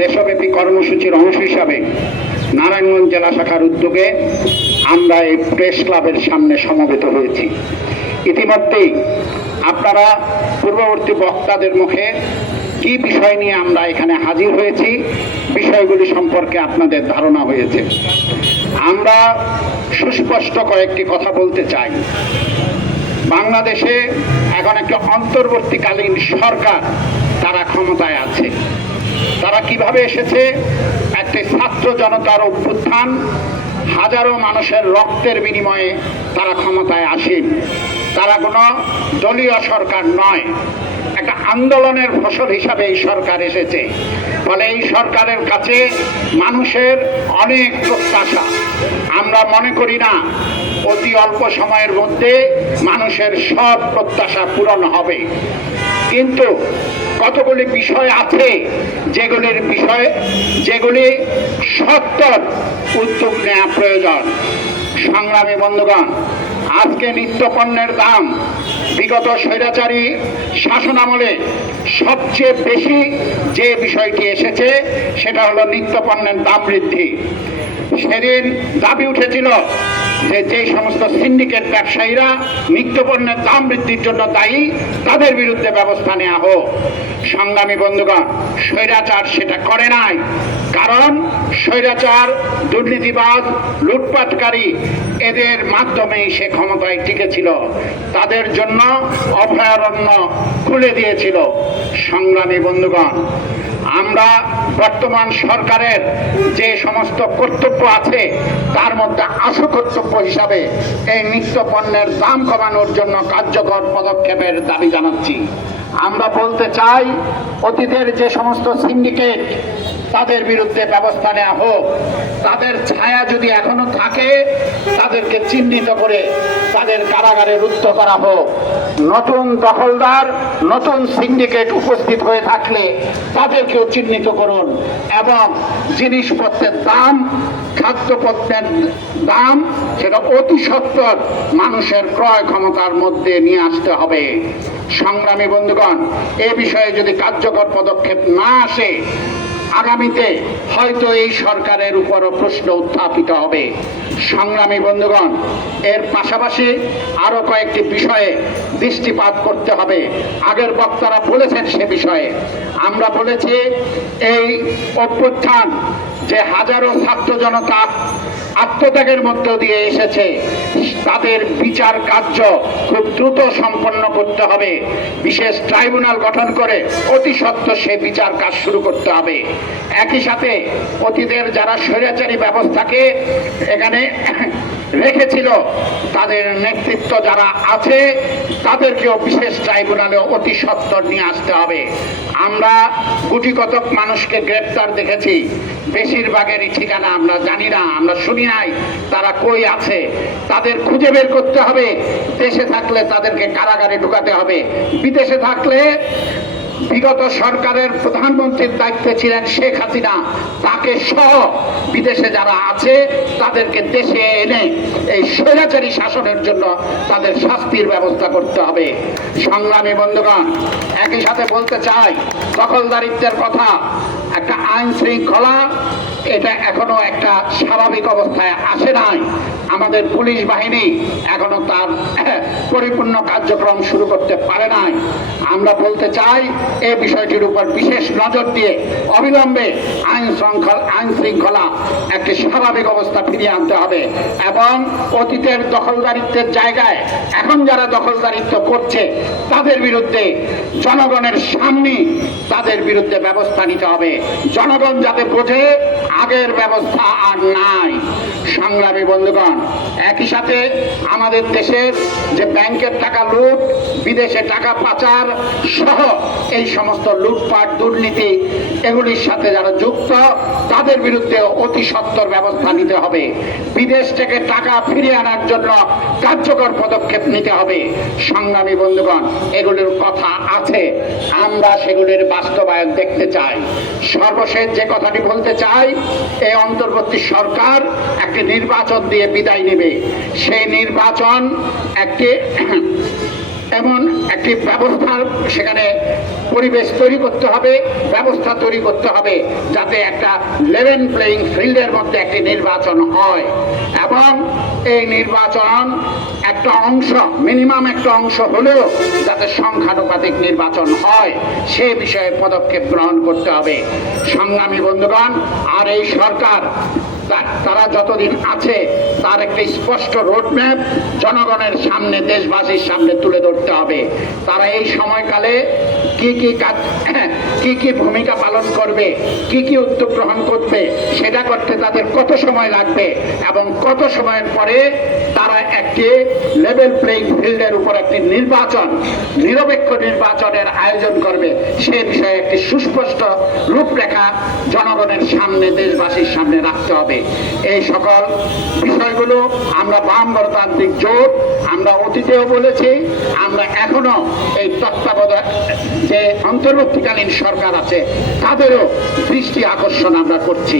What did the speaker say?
দেশব্যাপী কর্মসূচির অংশ হিসাবে নারায়ণগঞ্জ জেলা শাখার উদ্যোগে আমরা এই প্রেস ক্লাবের সামনে সমবেত হয়েছি। ইতিমধ্যেই আপনারা পূর্ববর্তী বক্তাদের মুখে কি বিষয় নিয়ে আমরা এখানে হাজির হয়েছি বিষয়গুলি সম্পর্কে আপনাদের ধারণা হয়েছে। আমরা সুস্পষ্ট কয়েকটি কথা বলতে চাই। বাংলাদেশে এখন একটি অন্তর্বর্তীকালীন সরকার তারা ক্ষমতায় আছে। তারা কিভাবে এসেছে? একটি ছাত্র জনতার অভ্যুত্থান, হাজারো মানুষের রক্তের বিনিময়ে তারা ক্ষমতায় আসেন। তারা কোনো দলীয় সরকার নয়, একটা আন্দোলনের ফসল হিসাবে এই সরকার এসেছে। ফলে এই সরকারের কাছে মানুষের অনেক প্রত্যাশা। আমরা মনে করি না অতি অল্প সময়ের মধ্যে মানুষের সব প্রত্যাশা পূরণ হবে, কিন্তু কতগুলি বিষয় আছে যেগুলি সত্তর উদ্যোগ নেওয়া প্রয়োজন। সংগ্রামী বন্ধুগণ, আজকে নিত্যপণ্যের দাম বিগত স্বৈরাচারী শাসনামলে সবচেয়ে বেশি যে বিষয়টি এসেছে সেটা হলো নিত্যপণ্যের দাম বৃদ্ধি। সেদিন দাবি উঠেছিল যে সমস্ত সিন্ডিকেট ব্যবসায়ীরা নিত্যপণ্যের দাম বৃদ্ধির জন্য দায়ী, তাদের বিরুদ্ধে ব্যবস্থা নেওয়া হোক। সংগ্রামী বন্ধুগণ, স্বৈরাচার সেটা করে নাই, কারণ স্বৈরাচার, দুর্নীতিবাজ, লুটপাটকারী এদের মাধ্যমেই সে ক্ষমতায় টিকেছিল। তাদের জন্য অভয়ারণ্য খুলে দিয়েছিল। সংগ্রামী বন্ধুগণ, আমরা বর্তমান সরকারের যে সমস্ত কর্তব্য আছে তার মধ্যে আসল কর্তব্য হিসাবে এই নিত্যপণ্যের দাম কমানোর জন্য কার্যকর পদক্ষেপের দাবি জানাচ্ছি। আমরা বলতে চাই, অতীতের যে সমস্ত সিন্ডিকেট তাদের বিরুদ্ধে ব্যবস্থা নেওয়া হোক। তাদের ছায়া যদি এখনো থাকে তাদেরকে চিহ্নিত করে তাদের কারাগারে রুদ্ধ করা হোক। নতুন দখলদার, নতুন সিন্ডিকেট উপস্থিত হয়ে থাকলে তাদেরকেও চিহ্নিত করুন এবং জিনিসপত্রের দাম, খাদ্যপণ্যের দাম সেটা অতি সত্বর মানুষের ক্রয় ক্ষমতার মধ্যে নিয়ে আসতে হবে। সংগ্রামী বন্ধুগণ, এ বিষয়ে যদি কার্যকর পদক্ষেপ না আসে আগামীতে হয়তো এই সরকারের উপরও প্রশ্ন উত্থাপিত হবে। সংগ্রামী বন্ধুগণ, এর পাশাপাশি আরো কয়েকটি বিষয়ে দৃষ্টিপাত করতে হবে। আগের বক্তারা বলেছেন সে বিষয়ে। আমরা বলেছি এই অভ্যুত্থান যে হাজারো ছাত্র জনতা আত্মত্যাগের মধ্য দিয়ে এসেছে, তাদের বিচার কার্য খুব দ্রুত সম্পন্ন করতে হবে। বিশেষ ট্রাইব্যুনাল গঠন করে অতি সত্বর সেই বিচার কাজ শুরু করতে হবে। একই সাথে অতীতের যারা স্বৈরাচারী ব্যবস্থাকে এখানে রেখেছিল তাদের নেতৃত্ব যারা আছে তাদেরকেও বিশেষ ট্রাইব্যুনালে অতি সত্বর নিয়ে আসতে হবে। আমরা কোটি কতক মানুষকে গ্রেপ্তার দেখেছি, বেশিরভাগেরই ঠিকানা আমরা জানি না, আমরা শুনি নাই তারা কই আছে। তাদের খুঁজে বের করতে হবে। দেশে থাকলে তাদেরকে কারাগারে ঢুকাতে হবে, বিদেশে থাকলে বিগত সরকারের প্রধানমন্ত্রীর দায়িত্বে ছিলেন শেখ হাসিনা, তাকে সহ বিদেশে যারা আছে তাদেরকে দেশে এনে এই স্বৈরাচারী শাসনের জন্য তাদের শাস্তির ব্যবস্থা করতে হবে। সংগ্রামী বন্ধুগণ, একই সাথে বলতে চাই, দখলদারিত্বের কথা, একটা আইন শৃঙ্খলা এটা এখনো একটা স্বাভাবিক অবস্থায় আসে নাই। আমাদের পুলিশ বাহিনী এখনো তার পরিপূর্ণ কার্যক্রম শুরু করতে পারে নাই। আমরা বলতে চাই এই বিষয়টির উপর বিশেষ নজর দিয়ে অবিলম্বে আইন শৃঙ্খলা একটি স্বাভাবিক অবস্থা ফিরিয়ে আনতে হবে এবং অতীতের দখলদারিত্বের জায়গায় এখন যারা দখলদারিত্ব করছে তাদের বিরুদ্ধে জনগণের সামনে তাদের বিরুদ্ধে ব্যবস্থা নিতে হবে। জনগণ যাতে বোঝে আগের ব্যবস্থা আর নাই। সংগ্রামী বন্ধুগণ, একই সাথে আমাদের দেশের যে ব্যাংকের টাকা লুট, বিদেশে টাকা পাচার সহ এই সমস্ত লুটপাট, দুর্নীতি এগুলির সাথে যারা যুক্ত তাদের বিরুদ্ধে অতি সত্বর ব্যবস্থা নিতে হবে। বিদেশ থেকে টাকা ফিরিয়ে আনার জন্য কার্যকর পদক্ষেপ নিতে হবে। সংগ্রামী বন্ধুগণ, এগুলির কথা আছে, আমরা সেগুলির বাস্তবায়ন দেখতে চাই। সর্বশেষ যে কথাটি বলতে চাই, এই অন্তর্বর্তী সরকার একটি নির্বাচন দিয়ে বিদায় নেবে। সেই নির্বাচন একটি এমন একটি ব্যবস্থা সেখানে পরিবেশ তৈরি করতে হবে, ব্যবস্থা তৈরি করতে হবে যাতে একটা লেভেল প্লেইং ফিল্ডের মধ্যে একটি নির্বাচন হয় এবং এই নির্বাচন একটা অংশ, মিনিমাম একটা অংশ হলেও যাতে সংখ্যানুপাতিক নির্বাচন হয় সে বিষয়ে পদক্ষেপ গ্রহণ করতে হবে। সংগ্রামী বন্ধুগণ, আর এই সরকার তারা যতদিন আছে তার একটি স্পষ্ট রোডম্যাপ জনগণের সামনে, দেশবাসীর সামনে তুলে ধরতে হবে। তারা এই সময়কালে কি কি কাজ, কি কি ভূমিকা পালন করবে, কি কি উদ্যোগ গ্রহণ করবে, সেটা করতে তাদের কত সময় লাগবে এবং কত সময়ের পরে তারা একটি লেভেল প্লেইং ফিল্ডের উপর একটি নির্বাচন, নিরপেক্ষ নির্বাচনের আয়োজন করবে সে বিষয়ে একটি সুস্পষ্ট রূপরেখা জনগণের সামনে, দেশবাসীর সামনে রাখতে হবে। এই সকল বিষয়গুলো আমরা বাম গণতান্ত্রিক জোট আমরা অতীতেও বলেছি, আমরা এখনো এই তত্ত্বাবধায়ক যে অন্তর্বর্তীকালীন সরকার আছে তাদেরও দৃষ্টি আকর্ষণ আমরা করছি।